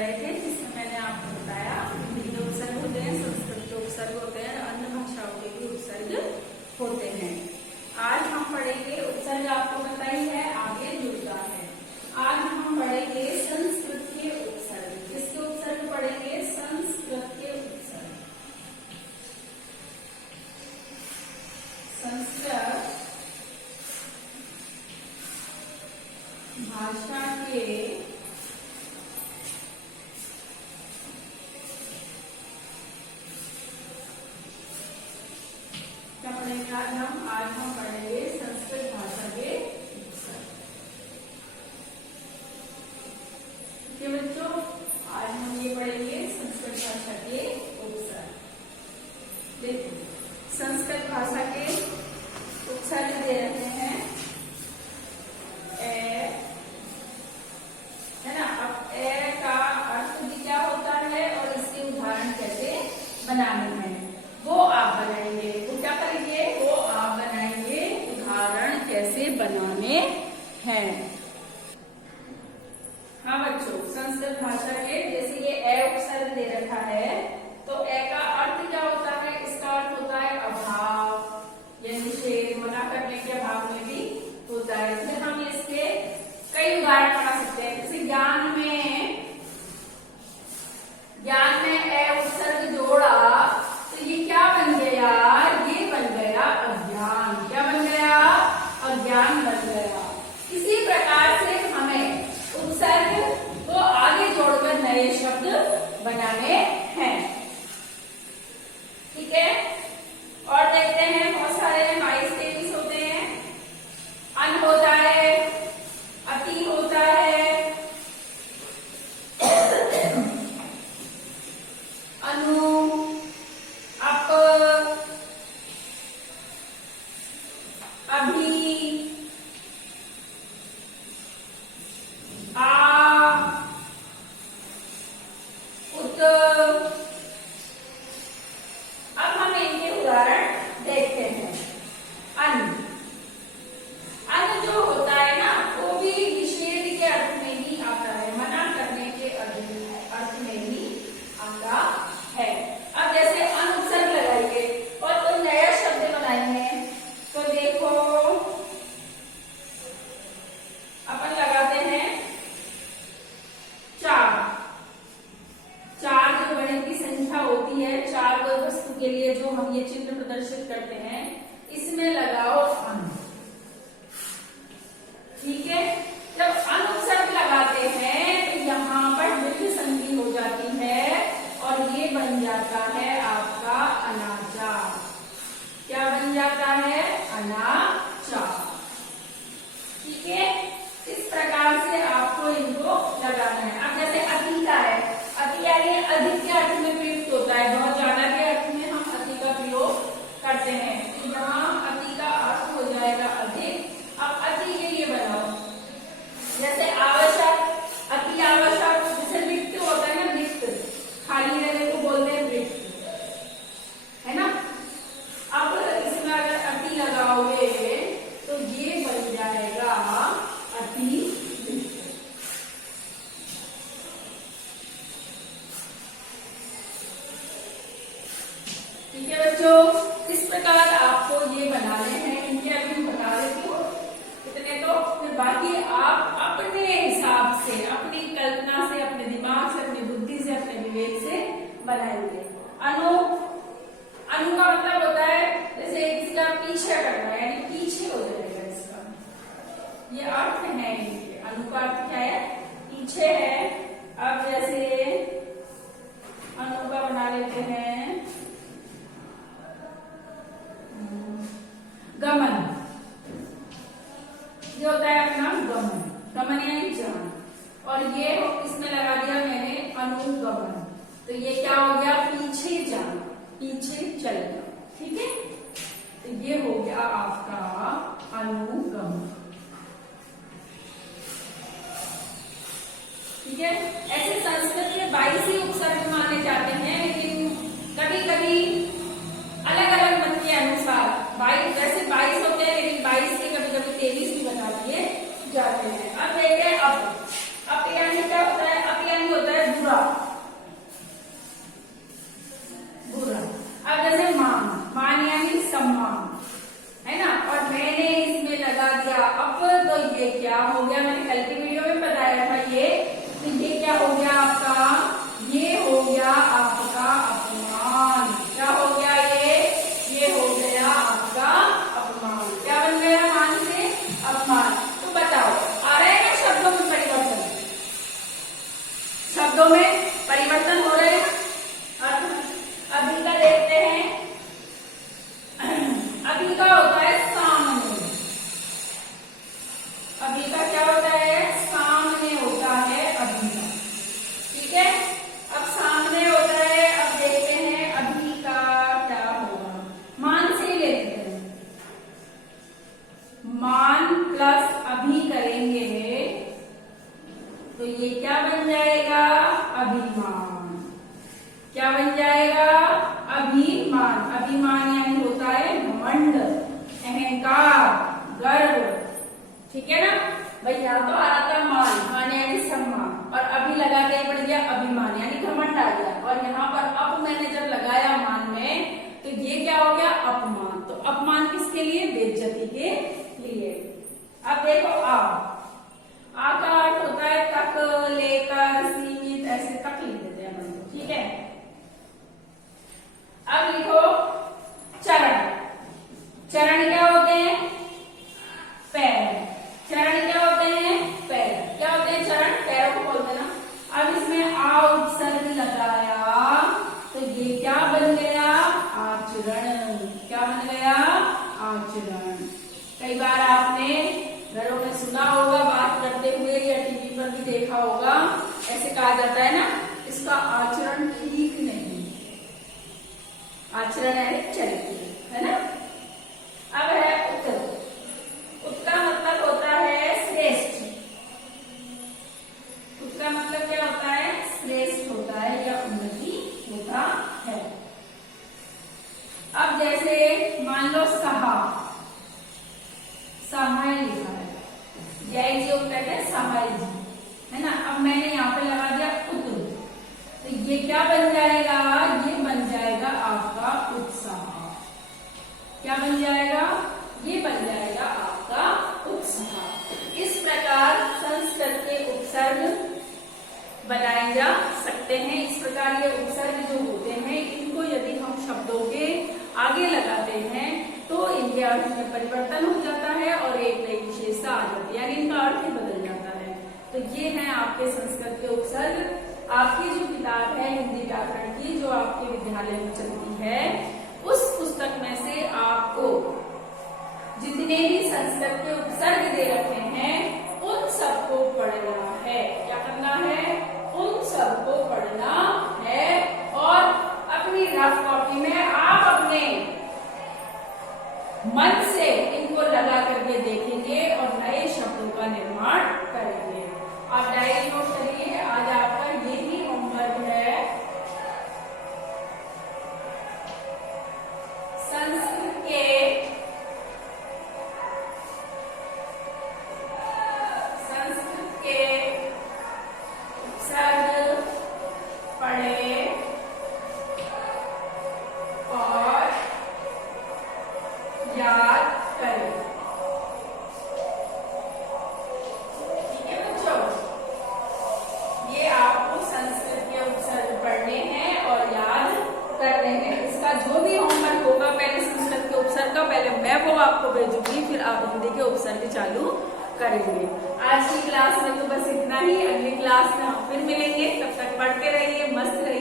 रहे थे, जिसमें मैंने आपको बताया हिंदी के उपसर्ग होते हैं, संस्कृत के उपसर्ग होते हैं, अन्य भाषाओं के भी उपसर्ग होते हैं। आज हम पढ़ेंगे उपसर्ग, आपको पता ही है आगे जुड़ता है। आज हम पढ़ेंगे संस्कृत के उपसर्ग। किसके उपसर्ग पढ़ेंगे? संस्कृत के उपसर्ग। संस्कृत भाषा के क्या पढ़ेंगे आज हम? आज हम पढ़ेंगे संस्कृत भाषा के उपसर्ग। ठीक है बच्चों, आज हम ये पढ़ेंगे संस्कृत भाषा के उपसर्ग। देखिए, संस्कृत भाषा के उपसर्ग दे रहे हैं ए, है ना। अब ए का अर्थ भी क्या होता है और इसके उदाहरण कैसे बनाने हैं वो आप बनाएंगे। वो क्या करेंगे? वो आप बनाएंगे, उदाहरण कैसे बनाने हैं। हाँ बच्चों, संस्कृत भाषा के जैसे ये ए उपसर्ग दे रखा है, तो ए का अर्थ क्या होता है? इसका अर्थ होता है अभाव या निषेध, मना करने के भाव में भी होता है। इसलिए हम इसके कई उदाहरण बना सकते हैं। जैसे ज्ञान में ए उपसर्ग जोड़ा तो ये क्या बन गया? ये बन गया अज्ञान। क्या बन गया? अज्ञान बन गया। इसी प्रकार से हमें उपसर्ग को आगे जोड़कर नए शब्द बनाने हैं। ठीक है, और देखते हैं बहुत सारे 22-23 होते हैं। अन होता है, अति होता है, अनु, अप, अभी, आ, उत। अब हम इनके उदाहरण देखते हैं। अन जो होता है ना, वो भी निषेध के अर्थ में ही आता है, मना करने के अर्थ में ही आता है। अब जैसे अन उपसर्ग लगाइए और कोई नया शब्द बनाएंगे, तो देखो अपन लगाते हैं चार। चार जो गणित की संख्या होती है, चार कोई वस्तु के लिए जो हम ये चिन्ह प्रदर्शित करते हैं, इसमें लगाओ अन। ठीक है, जब अन उपसर्ग लगाते हैं तो यहाँ पर दीर्घ संधि हो जाती है और ये बन जाता है आपका अनाचा। क्या बन जाता है? अनाचा। ठीक है, इस प्रकार से आपको इनको लगाना है। अब जैसे अति का है, अति यानी अधिक के अर्थ में प्रयुक्त होता है, बहुत ज्यादा के अर्थ में हम अति का प्रयोग करते हैं। तो यहाँ अति का अर्थ हो जाएगा अधिक। अब अति के लिए बनाओ, जैसे आवश्यक, अति आवश्यक, जैसे रिक्त होता है ना, रिक्त खाली रहने को बोलते हैं रिक्त, है ना। अब इसमें अगर अति लगाओगे तो ये बन जाएगा अति रिक्त। ठीक है बच्चों, इस प्रकार आपको ये बनाने हैं। इनके अभी हम बता देती हूँ इतने, तो फिर बाकी आप अपने हिसाब से, अपनी कल्पना से, अपने दिमाग से, अपनी बुद्धि से, अपने विवेक से बनाएंगे। अनु का मतलब होता है जैसे किसी का पीछे करना है, यानी पीछे हो जाएगा इसका, ये अर्थ है इनके। अनु का अर्थ क्या है? पीछे है। अब जैसे अनु का बना लेते हैं गमन। ये होता है अपना गमन, गमन यानी जान, और ये इसमें लगा दिया मैंने अनुगमन, तो ये क्या हो गया? पीछे जाना, पीछे चलना। ठीक है, तो ये हो गया आपका अनुगमन। ठीक है, ऐसे संस्कृत में 22 ही उपसर्ग माने जाते हैं, लेकिन कभी कभी अलग अलग मत के अनुसार 22, वैसे 22 होते हैं, लेकिन 22 के कभी कभी 23 भी बता दिए जाते हैं। अब देखते हैं अप यानी क्या होता है? अप यानी होता है बुरा, में परिवर्तन हो रहे हैं। अभी का देखते हैं, अभी का होता है सामने, अभी का क्या होता है, सामने होता है अभी का, ठीक है। अब सामने होता है, अब देखते हैं अभी का क्या होगा, मान से ही लेते हैं, मान प्लस अभी करेंगे तो ये क्या बन जाएगा, अभिमान। क्या बन जाएगा, अभिमान। अभिमान यानी होता है घमंड, अहंकार, गर्व, ठीक है ना भाई। यहाँ तो आ रहा था मान, मान यानी सम्मान, और अभी लगा के पड़ गया अभिमान यानी घमंड आ गया, और यहाँ पर अब मैंने जब लगाया मान में तो ये क्या हो गया, अपमान। तो अपमान किसके लिए, बेइज्जती के लिए। अब देखो आ का अर्थ होता है तक, लेकर, सीमित, ऐसे तक लिख देते हैं अपन, ठीक है। अब लिखो चरण। चरण क्या होते हैं, पैर। चरण क्या होते हैं, पैर। क्या होते हैं चरण, पैरों को बोलते हैं ना। अब इसमें आ उपसर्ग लगाया तो ये क्या बन गया, आचरण। क्या बन गया, आचरण। कई बार आपने घरों में सुना होगा बात करते हुए, या टीवी पर भी देखा होगा, ऐसे कहा जाता है ना, इसका आचरण ठीक नहीं। आचरण है चरित्र, है ना। अब है उत। उत का मतलब होता है श्रेष्ठ। उत का मतलब क्या होता है, श्रेष्ठ होता है या उन्नति होता है। अब जैसे मान लो सहा, सहाय लिखा है, जय जी कहते हैं सहाय जी, है ना। अब मैंने यहाँ पे लगा दिया उत, तो ये क्या बन जाएगा, ये बन जाएगा आपका उत्साह। क्या बन जाएगा, ये बन जाएगा आपका उत्साह। इस प्रकार संस्कृत के उपसर्ग बनाए जा सकते हैं। इस प्रकार ये उपसर्ग जो होते हैं, इनको यदि हम शब्दों के आगे लगाते हैं तो इनके अर्थ में परिवर्तन हो जाता है और एक नई विशेषता आ जाती है, यानी इनका अर्थ ही बदल जाता है। तो ये है आपके संस्कृत के उपसर्ग। आपकी जो किताब है हिंदी व्याकरण की, जो आपके विद्यालय में चलती है, उस पुस्तक में से आपको जितने भी संस्कृत के उपसर्ग दे रखे हैं उन सबको पढ़ना है। क्या करना है, उन सबको पढ़ना है, और अपनी रफ कॉपी में आप अपने मन से इनको लगा करके देखेंगे और नए शब्दों का निर्माण करेंगे। आप डायरी नोट करिए, आज आपका यही होमवर्क है। संस्कृत के उपसर्ग पढ़े और याद करें, ठीक है बच्चों। ये आपको संस्कृत के उपसर्ग पढ़ने हैं और याद करने हैं। इसका जो भी होमवर्क होगा, पहले संस्कृत के उपसर्ग का पहले मैं वो आपको भेजूंगी, फिर आप हिंदी के उपसर्ग चालू करेंगे। आज की क्लास में तो बस इतना ही। अगली क्लास में हम फिर मिलेंगे, तब तक पढ़ते रहिए, मस्त रहिए।